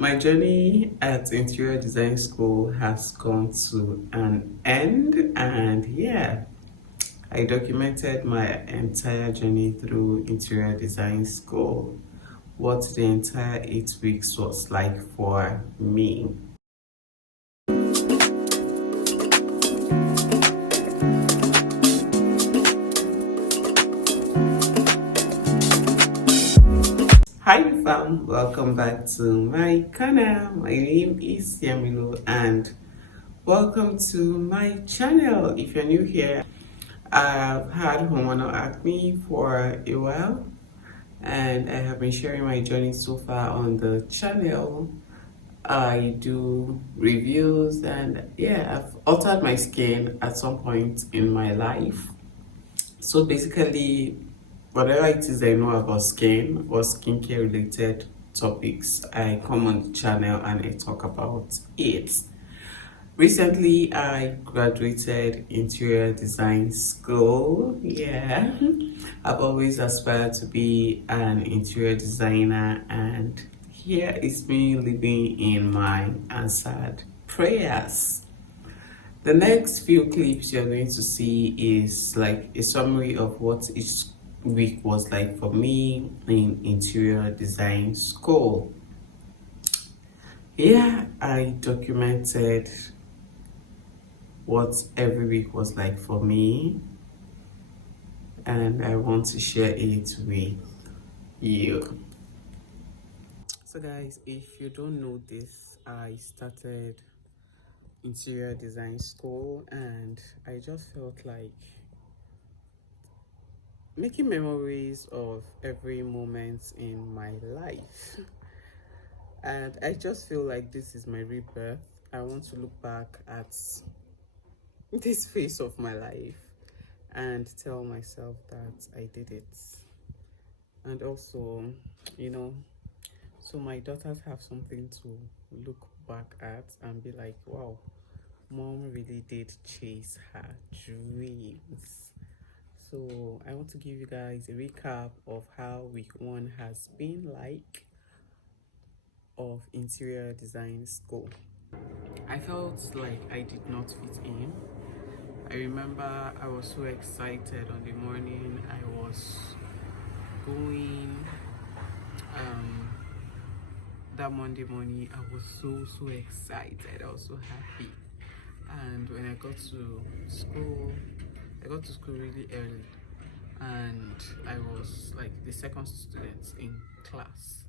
My journey at interior design school has come to an end, and yeah, I documented my entire journey through interior design school, what the entire 8 weeks was like for me. Hi fam, welcome back to my channel. My name is Yamilo and welcome to my channel. If you're new here, I've had hormonal acne for a while and I have been sharing my journey so far on the channel. I do reviews and yeah, I've altered my skin at some point in my life. So basically, whatever it is I know about skin or skincare related topics, I come on the channel and I talk about it. Recently, I graduated interior design school. Yeah, I've always aspired to be an interior designer, and here is me living in my answered prayers. The next few clips you're going to see is like a summary of what each week was like for me in interior design school. Yeah, I documented what every week was like for me, and I want to share it with you. So guys, if you don't know this, I started interior design school and I just felt like making memories of every moment in my life. And I just feel like this is my rebirth. I want to look back at this phase of my life and tell myself that I did it. And also, you know, so my daughters have something to look back at and be like, wow, mom really did chase her dreams. So I want to give you guys a recap of how week one has been like of interior design school. I felt like I did not fit in. I remember I was so excited on the morning I was going. um that Monday morning I was so excited. I was so happy. And when I got to school, I got to school really early and I was like the second student in class.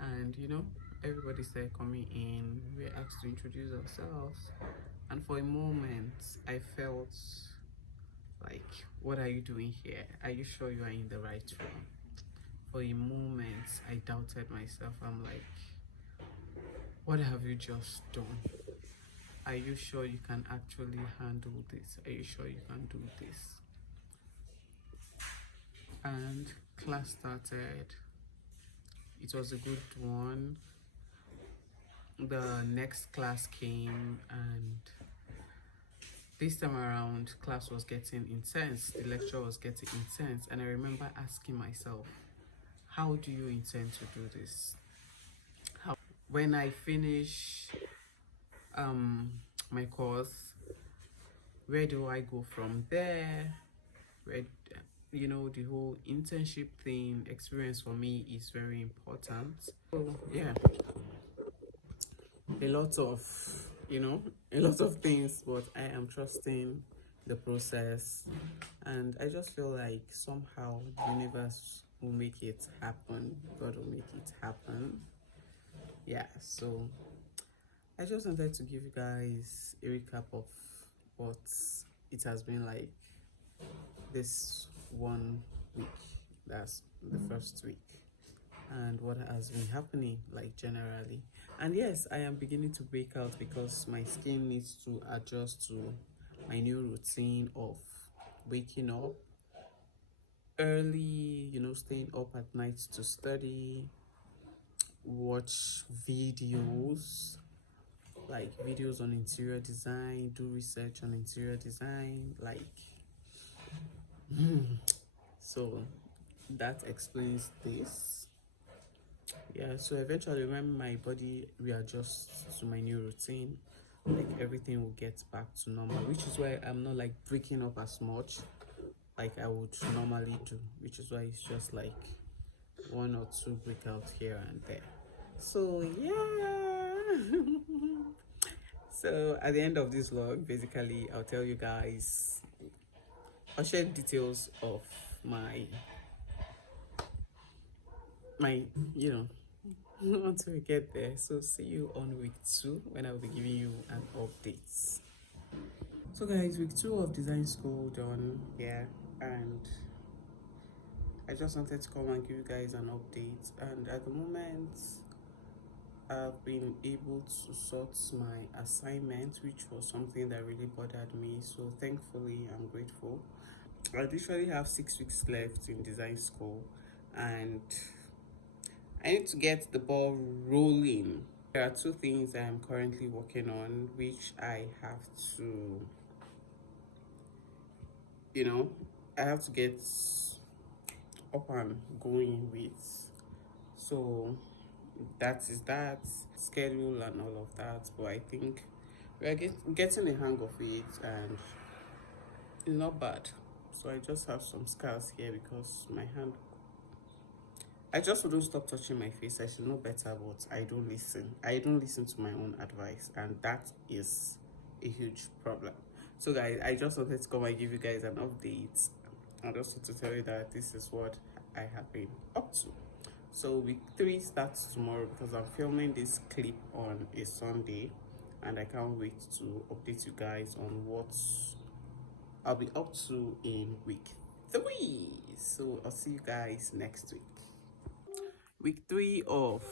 And you know, everybody started coming in. We were asked to introduce ourselves. And for a moment, I felt like, what are you doing here? Are you sure you are in the right room? For a moment, I doubted myself. I'm like, what have you just done? Are you sure you can actually handle this? Are you sure you can do this? And class started. It was a good one. The next class came, and this time around, class was getting intense. The lecture was getting intense, and I remember asking myself, how do you intend to do this? When I finish my course, where do I go from there? Where, you know, the whole internship thing experience for me is very important. So yeah, a lot of, you know, a lot of things, but I am trusting the process, and I just feel like somehow the universe will make it happen. God will make it happen. Yeah, so I just wanted to give you guys a recap of what it has been like this 1 week. That's the first week, and what has been happening like generally. And yes, I am beginning to break out because my skin needs to adjust to my new routine of waking up early, you know, staying up at night to study, watch videos, like videos on interior design, do research on interior design, like so that explains this. Yeah, so eventually when my body readjusts to my new routine, like everything will get back to normal, which is why I'm not like breaking up as much like I would normally do, which is why it's just like one or two breakouts here and there. So yeah. So at the end of this vlog, basically I'll tell you guys, I'll share details of my my you know until we get there. So see you on week 2 when I'll be giving you an update. So guys, week 2 of design school done, yeah, and I just wanted to come and give you guys an update. And at the moment, I've been able to sort my assignment, which was something that really bothered me. So thankfully, I'm grateful. I literally have 6 weeks left in design school, and I need to get the ball rolling. There are 2 things I am currently working on, which I have to, you know, I have to get up and going with. So that is that schedule and all of that. But I think we are getting the hang of it, and it's not bad. So I just have some scars here because my hand, I just wouldn't stop touching my face. I should know better, but I don't listen. I don't listen to my own advice, and that is a huge problem. So guys, I just wanted to come and give you guys an update, and also to tell you that this is what I have been up to. So week 3 starts tomorrow because I'm filming this clip on a Sunday, and I can't wait to update you guys on what I'll be up to in week 3. So I'll see you guys next week. Week 3 of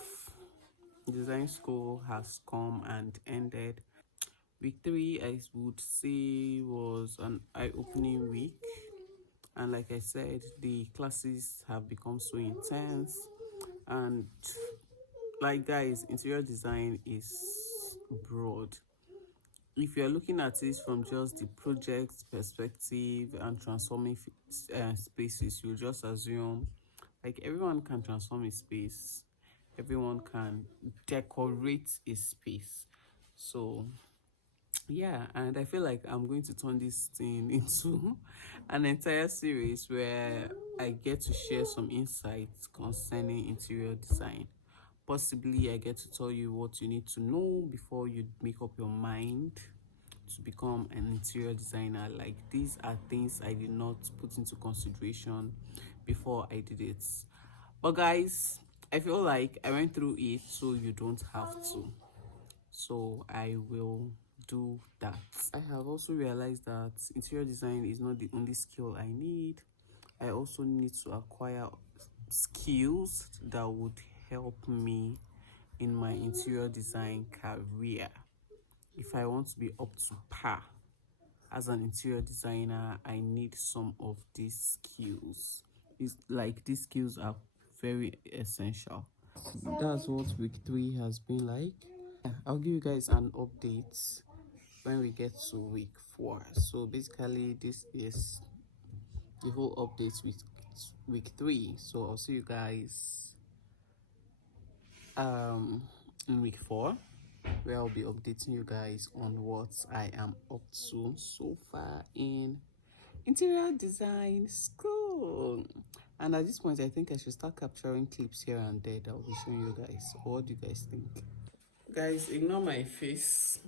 design school has come and ended. Week 3, I would say, was an eye-opening week. And like I said, the classes have become so intense. And like guys, interior design is broad. If you're looking at it from just the project perspective and transforming spaces, you just assume like everyone can transform a space, everyone can decorate a space. So yeah, and I feel like I'm going to turn this thing into an entire series where I get to share some insights concerning interior design. Possibly I get to tell you what you need to know before you make up your mind to become an interior designer. Like, these are things I did not put into consideration before I did it. But guys, I feel like I went through it so you don't have to. So I will do that. I have also realized that interior design is not the only skill I need. I also need to acquire skills that would help me in my interior design career. If I want to be up to par as an interior designer, I need some of these skills. It's like these skills are very essential. That's what week 3 has been like. I'll give you guys an update when we get to week 4. So basically, this is the whole update with week 3. So I'll see you guys in week 4, where I'll be updating you guys on what I am up to so far in interior design school. And at this point, I think I should start capturing clips here and there that I'll be showing you guys. What do you guys think? Guys, ignore my face.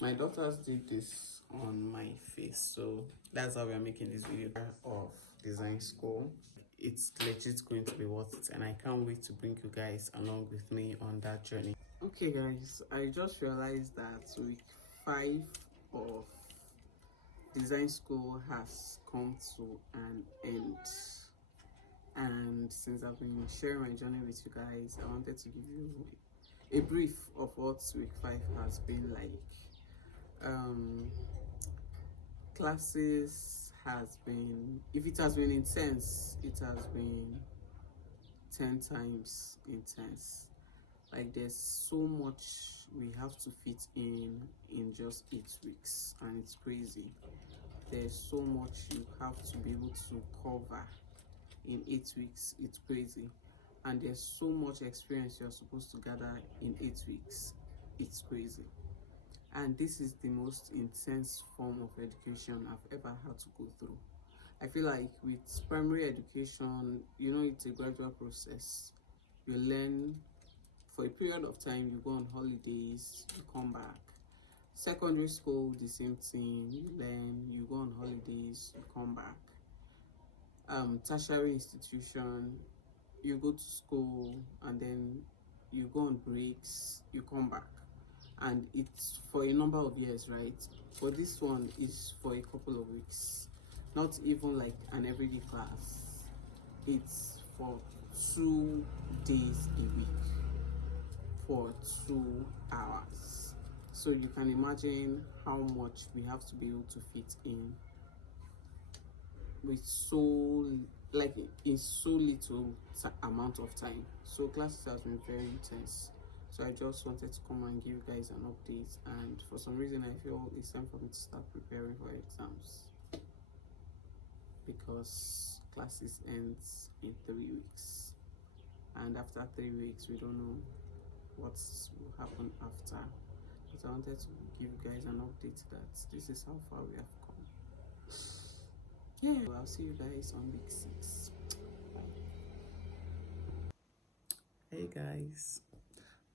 My daughters did this on my face, so that's how we're making this video of design school. It's legit going to be worth it, and I can't wait to bring you guys along with me on that journey. Okay guys, I just realized that week 5 of design school has come to an end, and since I've been sharing my journey with you guys, I wanted to give you a brief of what week 5 has been like. Classes has been, if it has been intense, it has been 10 times intense. Like, there's so much we have to fit in just 8 weeks, and it's crazy. There's so much you have to be able to cover in 8 weeks. It's crazy. and there's so much experience you're supposed to gather in 8 weeks. It's crazy. And this is the most intense form of education I've ever had to go through. I feel like with primary education, it's a gradual process. You learn for a period of time, you go on holidays, you come back. Secondary school, the same thing. You learn, you go on holidays, you come back. Tertiary institution, you go to school and then you go on breaks, you come back. And it's for a number of years, right? But this one is for a couple of weeks, not even like an everyday class. It's for 2 days a week for 2 hours. So you can imagine how much we have to be able to fit in with in so little amount of time. So classes has been very intense. So I just wanted to come and give you guys an update, and for some reason I feel it's time for me to start preparing for exams, because classes ends in 3 weeks, and after 3 weeks we don't know what will happen after. But I wanted to give you guys an update that this is how far we have come. Yeah, I'll see you guys on week 6. Bye. Hey guys,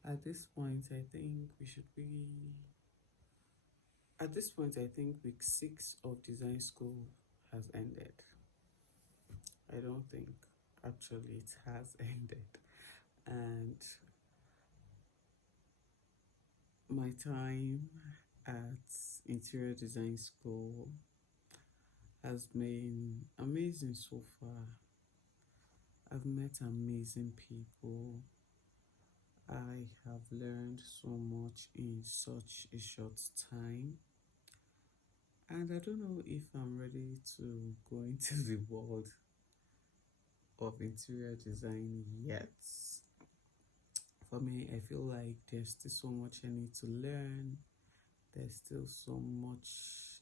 at this point I think week 6 of design school has ended. I don't think actually it has ended, and my time at interior design school has been amazing so far. I've met amazing people. I have learned so much in such a short time, and I don't know if I'm ready to go into the world of interior design yet. For me, I feel like there's still so much I need to learn. There's still so much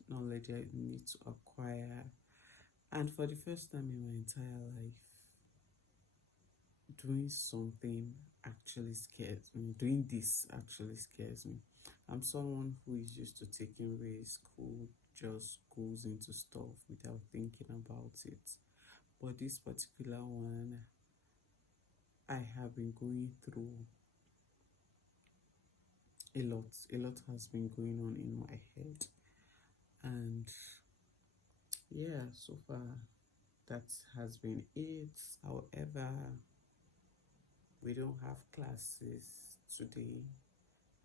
knowledge I need to acquire. And for the first time in my entire life, doing something actually scares me. Doing this actually scares me. I'm someone who is used to taking risks, who just goes into stuff without thinking about it. But this particular one, I have been going through a lot. A lot has been going on in my head. And yeah, so far that has been it. However, we don't have classes today,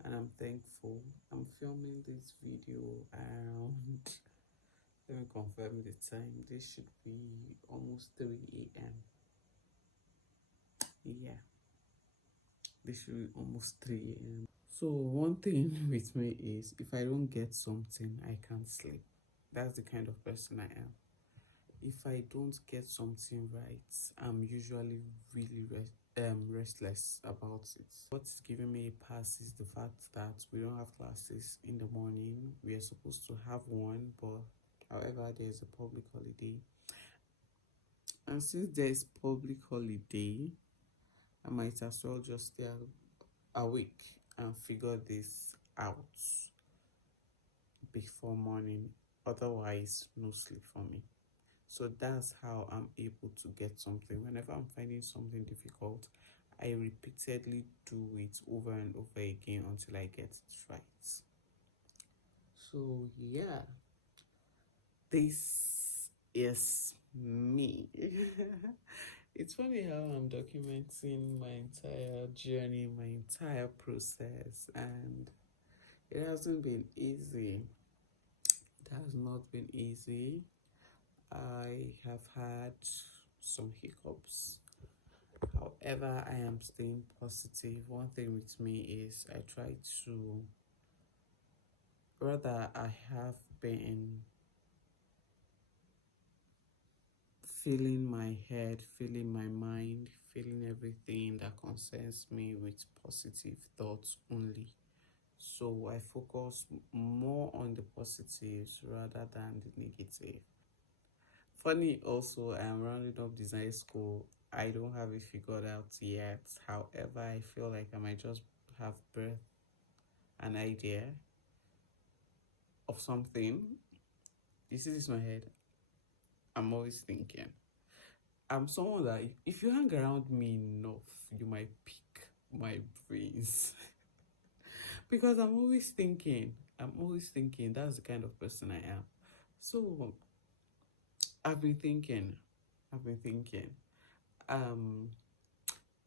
and I'm thankful. I'm filming this video around, let me confirm the time. This should be almost 3 a.m. Yeah, this should be almost 3 a.m. So one thing with me is, if I don't get something, I can't sleep. That's the kind of person I am. If I don't get something right, I'm usually really restless about it. What's giving me a pass is the fact that we don't have classes in the morning. We are supposed to have one, but however, there's a public holiday. And since there's public holiday, I might as well just stay awake and figure this out before morning. Otherwise, no sleep for me. So that's how I'm able to get something. Whenever I'm finding something difficult, I repeatedly do it over and over again until I get it right. So yeah, this is me. It's funny how I'm documenting my entire journey, my entire process, and it hasn't been easy. It has not been easy. I have had some hiccups. However, I am staying positive. One thing with me is I have been filling my head, filling my mind, filling everything that concerns me with positive thoughts only. So I focus more on the positives rather than the negative. Funny also, I am rounding up design school I don't have it figured out yet. However, I feel like I might just have birth an idea of something. You see this in my head? I'm always thinking. I'm someone that if you hang around me enough, you might pick my brains. Because I'm always thinking. I'm always thinking. That's the kind of person I am. So I've been thinking. I've been thinking. Um,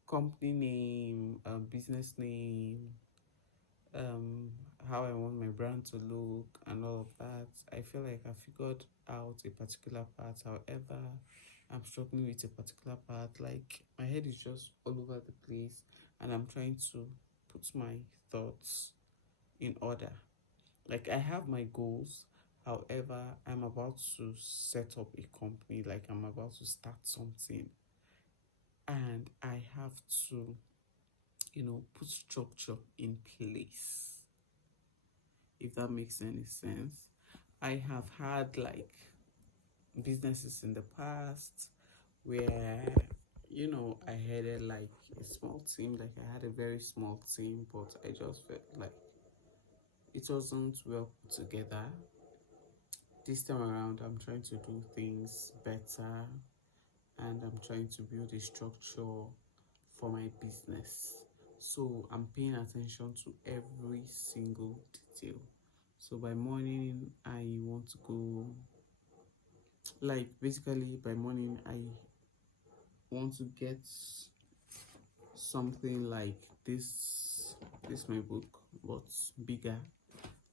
company name, business name, um, how I want my brand to look, and all of that. I feel like I figured out a particular part. However, I'm struggling with a particular part. Like my head is just all over the place, and I'm trying to put my thoughts in order. Like I have my goals. However, I'm about to set up a company. Like I'm about to start something, and I have to, put structure in place, if that makes any sense. I have had like businesses in the past where, I headed like a small team, like I had a very small team, but I just felt like it wasn't well put together. This time around, I'm trying to do things better, and I'm trying to build a structure for my business. So I'm paying attention to every single detail. So by morning, I want to go, like basically by morning, I want to get something like this my book, but bigger.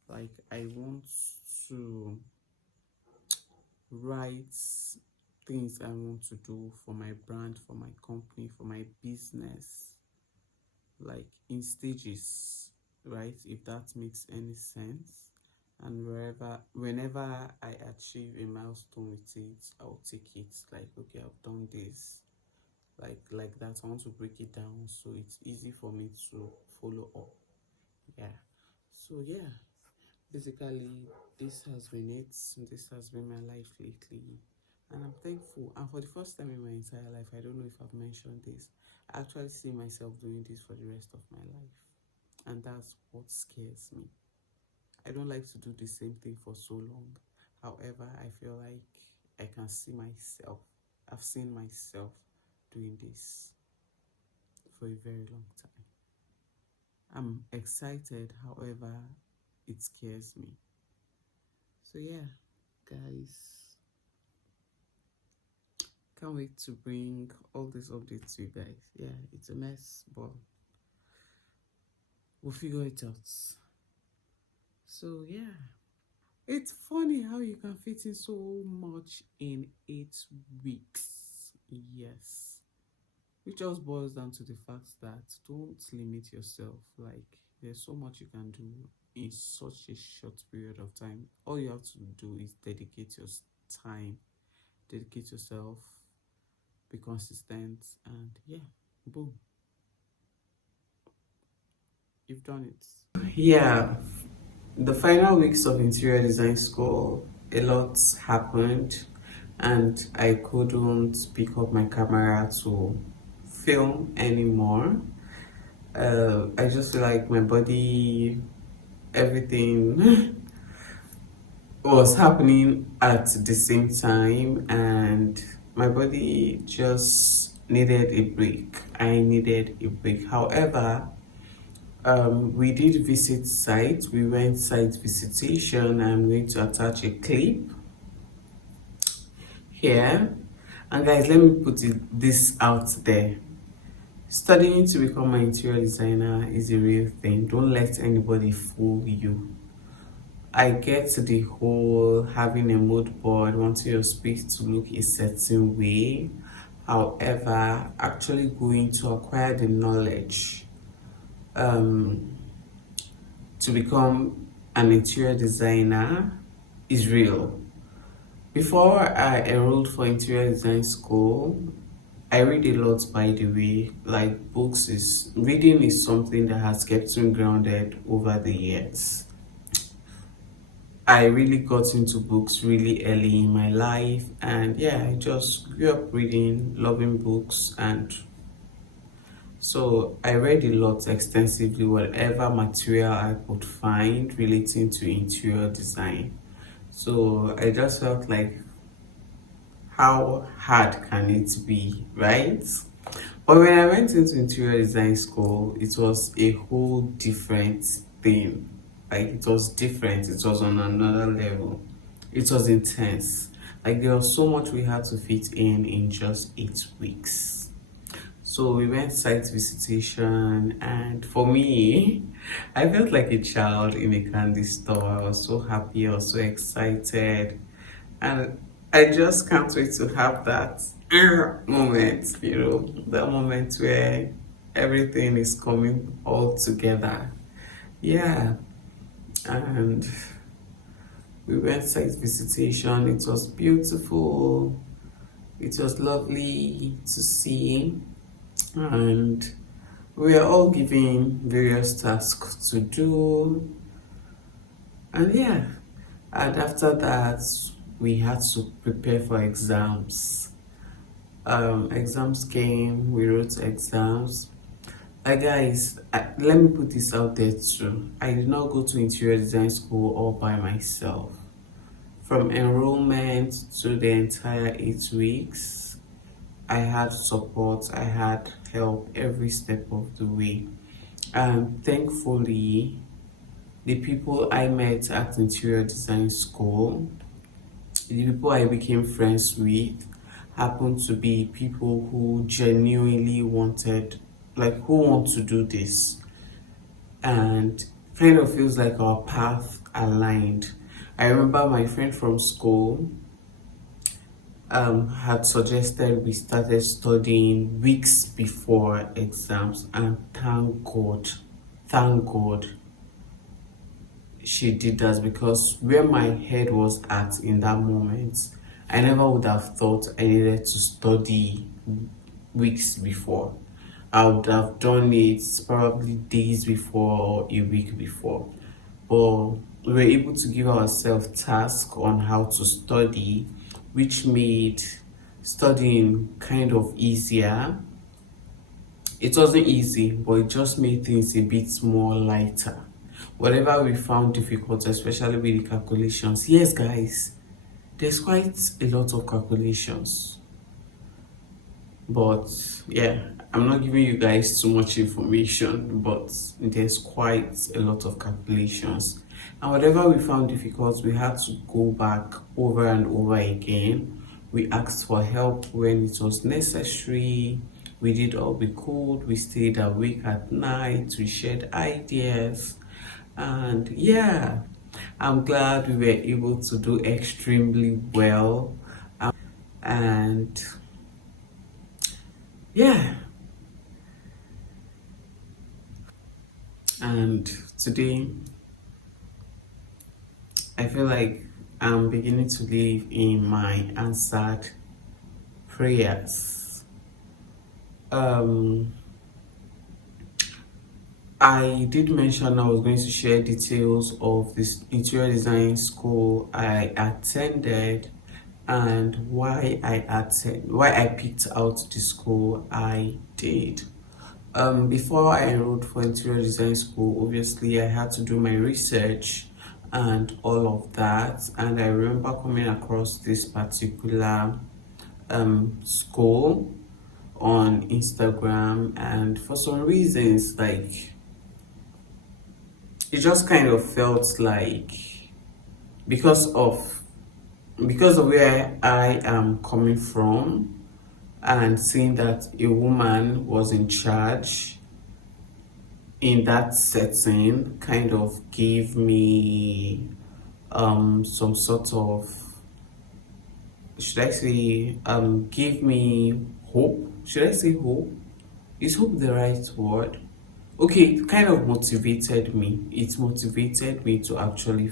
Like I want to write things I want to do for my brand, for my company, for my business, like in stages, right? If that makes any sense. And whenever I achieve a milestone with it, I'll take it. Like, okay, I've done this. Like that. I want to break it down so it's easy for me to follow up. Yeah. So yeah, basically this has been it. This has been my life lately. And I'm thankful. And for the first time in my entire life, I don't know if I've mentioned this, I actually see myself doing this for the rest of my life. And that's what scares me. I don't like to do the same thing for so long. However, I feel like I can see myself. I've seen myself doing this for a very long time. I'm excited, however, it scares me. So yeah, guys, can't wait to bring all these updates to you guys. Yeah, it's a mess, but we'll figure it out. So yeah, it's funny how you can fit in so much in 8 weeks. Yes, which just boils down to the fact that don't limit yourself. Like there's so much you can do in such a short period of time. All you have to do is dedicate your time, dedicate yourself, be consistent, and yeah, boom, you've done it. Yeah, the final weeks of interior design school, a lot happened, and I couldn't pick up my camera to film anymore. I just feel like my body, everything was happening at the same time, and my body just needed a break. I needed a break. However, we did visit site. We went site visitation. I'm going to attach a clip here. And guys, let me put this out there. Studying to become an interior designer is a real thing. Don't let anybody fool you. I get the whole having a mood board, wanting your space to look a certain way. However, actually going to acquire the knowledge to become an interior designer is real. Before I enrolled for interior design school, I read a lot, by the way. Like reading is something that has kept me grounded over the years. I really got into books really early in my life, and yeah, I just grew up reading, loving books, and so I read a lot extensively, whatever material I could find relating to interior design. So I just felt like, how hard can it be, right? But when I went into interior design school, it was a whole different thing. Like, it was different, it was on another level. It was intense. Like, there was so much we had to fit in just 8 weeks. So we went site visitation, and for me, I felt like a child in a candy store. I was so happy, I was so excited, and I just can't wait to have that moment, that moment where everything is coming all together. Yeah, and we went site visitation. It was beautiful. It was lovely to see, and we were all given various tasks to do. And yeah, and after that, we had to prepare for exams. Exams came, we wrote exams. Guys, let me put this out there too. I did not go to interior design school all by myself. From enrollment to the entire 8 weeks, I had support, I had help every step of the way. And thankfully, the people I met at interior design school, the people I became friends with, happened to be people who genuinely wanted, like, who want to do this, and kind of feels like our path aligned. I remember my friend from school had suggested we started studying weeks before exams, and thank God she did that, because where my head was at in that moment, I never would have thought I needed to study weeks before. I would have done it probably days before or a week before. But we were able to give ourselves tasks on how to study, which made studying kind of easier. It wasn't easy, but it just made things a bit more lighter. Whatever we found difficult, especially with the calculations. Yes, guys, there's quite a lot of calculations. But yeah, I'm not giving you guys too much information, but there's quite a lot of calculations. And whatever we found difficult, we had to go back over and over again. We asked for help when it was necessary. We did all we could. We stayed awake at night. We shared ideas. And yeah, I'm glad we were able to do extremely well. And yeah, and today I feel like I'm beginning to live in my answered prayers. I did mention I was going to share details of this interior design school I attended, and why I picked out the school I did. Before I enrolled for interior design school, obviously I had to do my research and all of that, and I remember coming across this particular school on Instagram, and for some reasons, like, it just kind of felt like, because of where I am coming from, and seeing that a woman was in charge in that setting kind of gave me some sort of, should I say, gave me hope. Should I say hope? Is hope the right word? Okay, it kind of motivated me. It motivated me to actually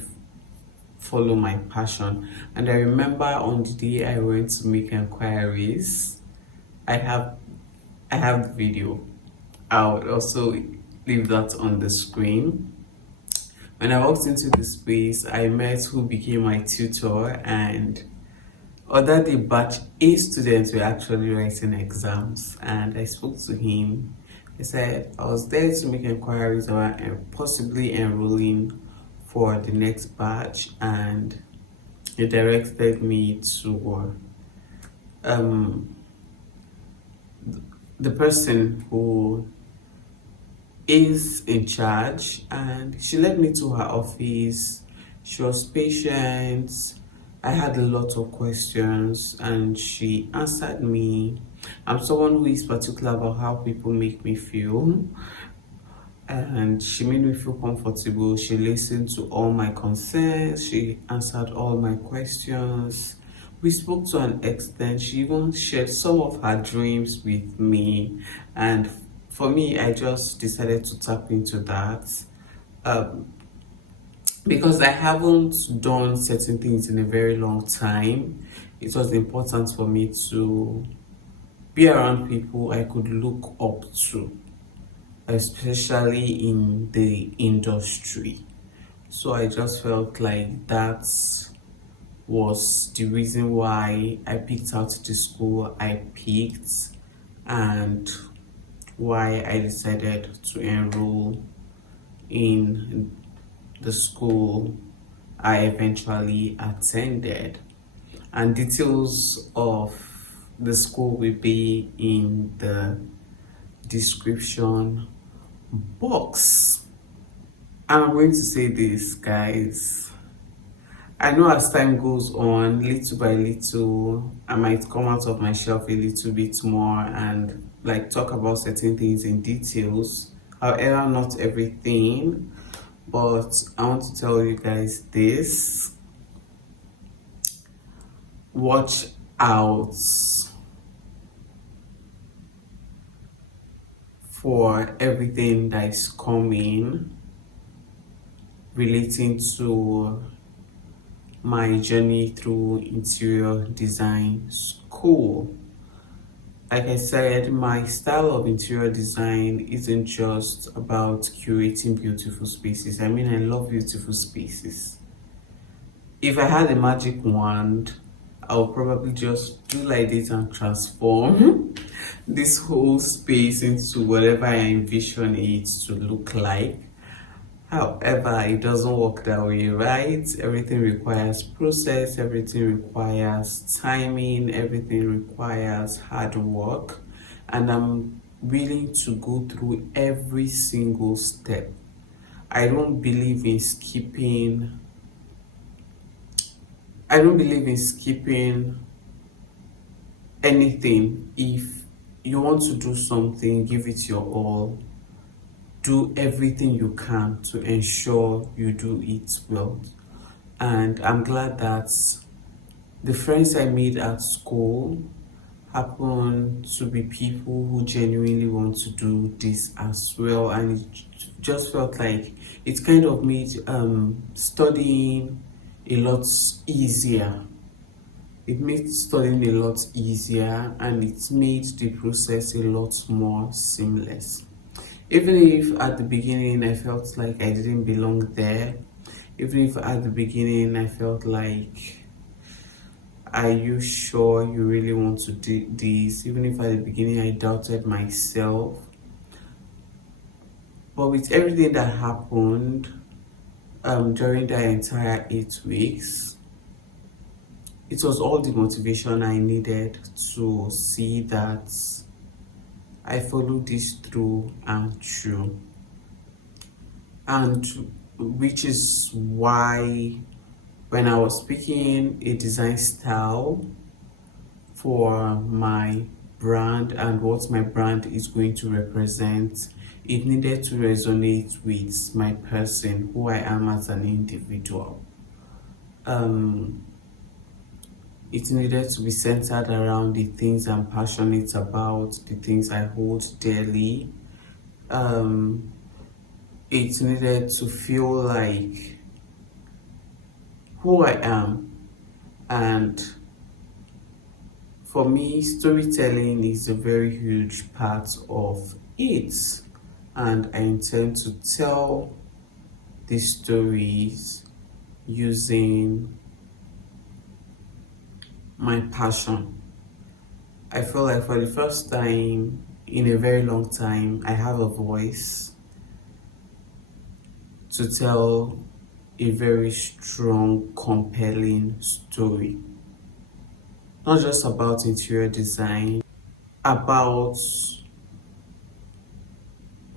follow my passion. And I remember on the day I went to make inquiries, I have the video. I would also leave that on the screen. When I walked into the space, I met who became my tutor, and other day batch A students were actually writing exams, and I spoke to him. I said I was there to make inquiries about possibly enrolling for the next batch, and he directed me to um, the person who is in charge, and she led me to her office. She was patient. I had a lot of questions and she answered me. I'm someone who is particular about how people make me feel, and she made me feel comfortable. She listened to all my concerns, she answered all my questions. We spoke to an extent. She even shared some of her dreams with me, and for me, I just decided to tap into that, um, because I haven't done certain things in a very long time. It was important for me to be around people I could look up to, especially in the industry. So I just felt like that was the reason why I picked out the school I picked, and why I decided to enroll in the school I eventually attended. And details of the school will be in the description box. And I'm going to say this, guys. I know as time goes on, little by little, I might come out of my shelf a little bit more and like talk about certain things in details. However, not everything. But I want to tell you guys this: watch out for everything that is coming relating to my journey through interior design school. Like I said, my style of interior design isn't just about curating beautiful spaces. I mean, I love beautiful spaces. If I had a magic wand, I would probably just do like this and transform this whole space into whatever I envision it to look like. However, it doesn't work that way, right? Everything requires process, everything requires timing, everything requires hard work, and I'm willing to go through every single step. I don't believe in skipping. I don't believe in skipping anything. If you want to do something, give it your all. Do everything you can to ensure you do it well. And I'm glad that the friends I made at school happen to be people who genuinely want to do this as well. And it just felt like it kind of made studying a lot easier. It made studying a lot easier, and it made the process a lot more seamless. Even if at the beginning I felt like I didn't belong there, even if at the beginning I felt like, are you sure you really want to do this? Even if at the beginning I doubted myself. But with everything that happened during that entire 8 weeks, it was all the motivation I needed to see that I followed this through and through. And which is why when I was picking a design style for my brand and what my brand is going to represent, it needed to resonate with my person, who I am as an individual. It needed to be centered around the things I'm passionate about, the things I hold dearly. It needed to feel like who I am. And for me, storytelling is a very huge part of it. And I intend to tell these stories using my passion. I feel like for the first time in a very long time, I have a voice to tell a very strong, compelling story. Not just about interior design, about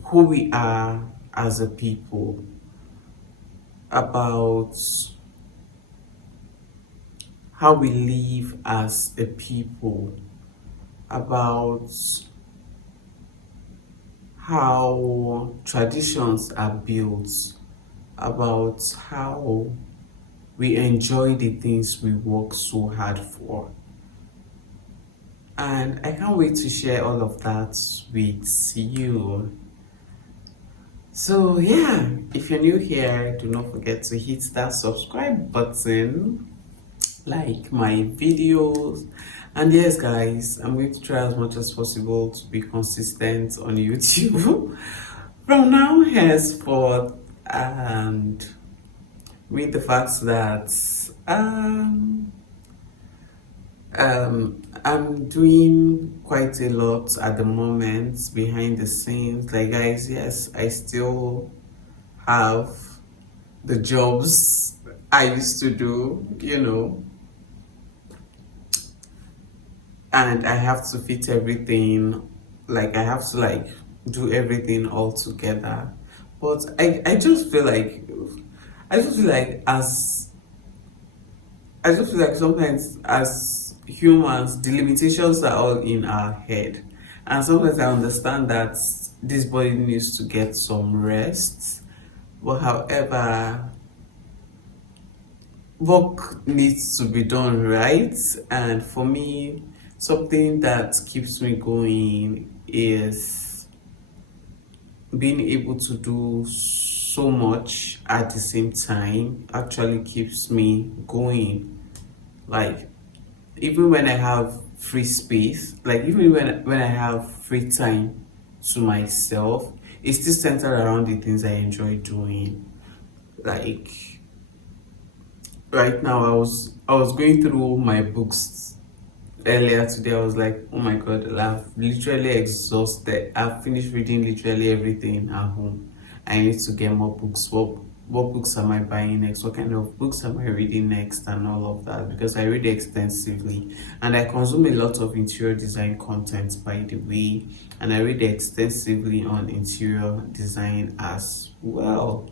who we are as a people, about how we live as a people, about how traditions are built, about how we enjoy the things we work so hard for. And I can't wait to share all of that with you. So yeah, if you're new here, do not forget to hit that subscribe button, like my videos, and yes guys, I'm going to try as much as possible to be consistent on YouTube from now henceforth, and with the fact that I'm doing quite a lot at the moment behind the scenes. Like guys, yes, I still have the jobs I used to do, and I have to fit everything. Like I have to do everything all together. But I just feel like I just feel like sometimes as humans, the limitations are all in our head. And sometimes I understand that this body needs to get some rest. But however, work needs to be done, right? And for me, something that keeps me going is being able to do so much at the same time actually keeps me going. Like even when I have free space, like even when I have free time to myself, it's still centered around the things I enjoy doing. Like right now I was going through my books earlier today. I was like, oh my god, I've literally exhausted. I've finished reading literally everything at home. I need to get more books. What books am I buying next? What kind of books am I reading next and all of that? Because I read extensively and I consume a lot of interior design content, by the way, and I read extensively on interior design as well.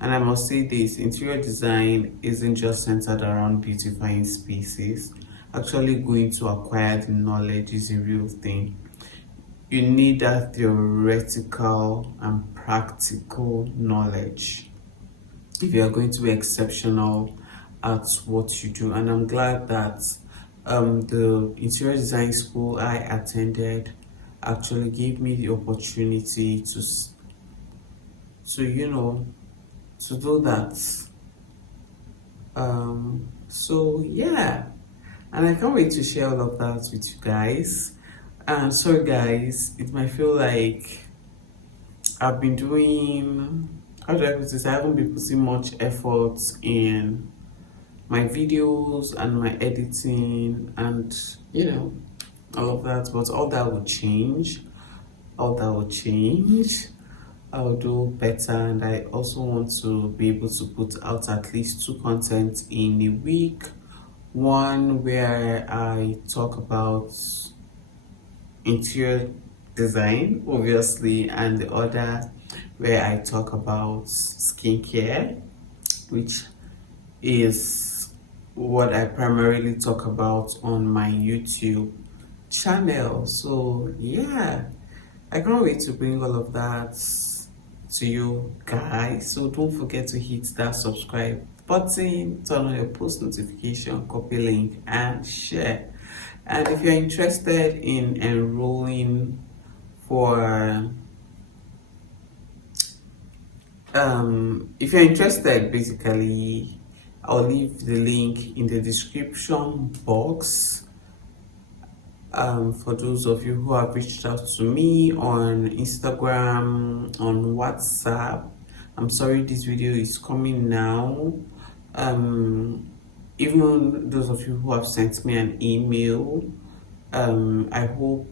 And I must say this, interior design isn't just centered around beautifying spaces. Actually going to acquire the knowledge is a real thing. You need that theoretical and practical knowledge if you are going to be exceptional at what you do. And I'm glad that the interior design school I attended actually gave me the opportunity to to do that. So yeah, and I can't wait to share all of that with you guys. And sorry guys, it might feel like I've been doing, how do I put this, I haven't been putting much effort in my videos and my editing and all of that, but all that will change. I'll do better, and I also want to be able to put out at least 2 content in a week. One where I talk about interior design, obviously, and the other where I talk about skincare, which is what I primarily talk about on my YouTube channel. So yeah, I can't wait to bring all of that to you guys. So don't forget to hit that subscribe button, turn on your post notification, copy link, and share. And if you're interested in enrolling for if you're interested, basically I'll leave the link in the description box. For those of you who have reached out to me on Instagram, on WhatsApp, I'm sorry this video is coming now. Even those of you who have sent me an email, I hope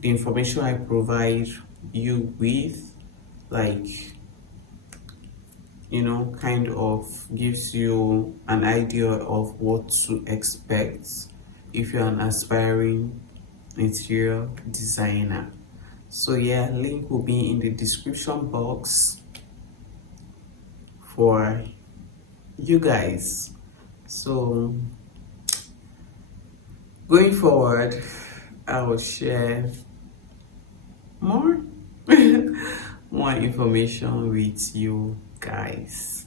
the information I provide you with, like, kind of gives you an idea of what to expect if you're an aspiring interior designer. So yeah, link will be in the description box for you guys. So going forward, I will share more more information with you guys.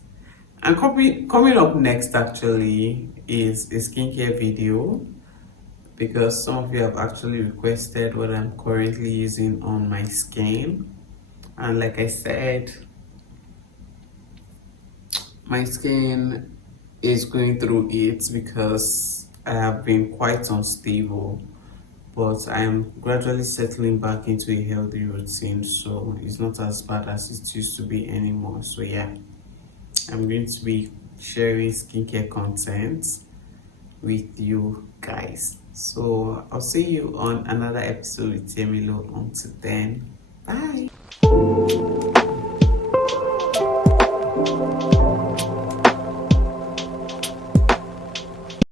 And coming up next actually is a skincare video, because some of you have actually requested what I'm currently using on my skin. And like I said, my skin is going through it because I have been quite unstable, but I am gradually settling back into a healthy routine, so it's not as bad as it used to be anymore. So yeah, I'm going to be sharing skincare content with you guys. So I'll see you on another episode with Temilo. Until then, bye.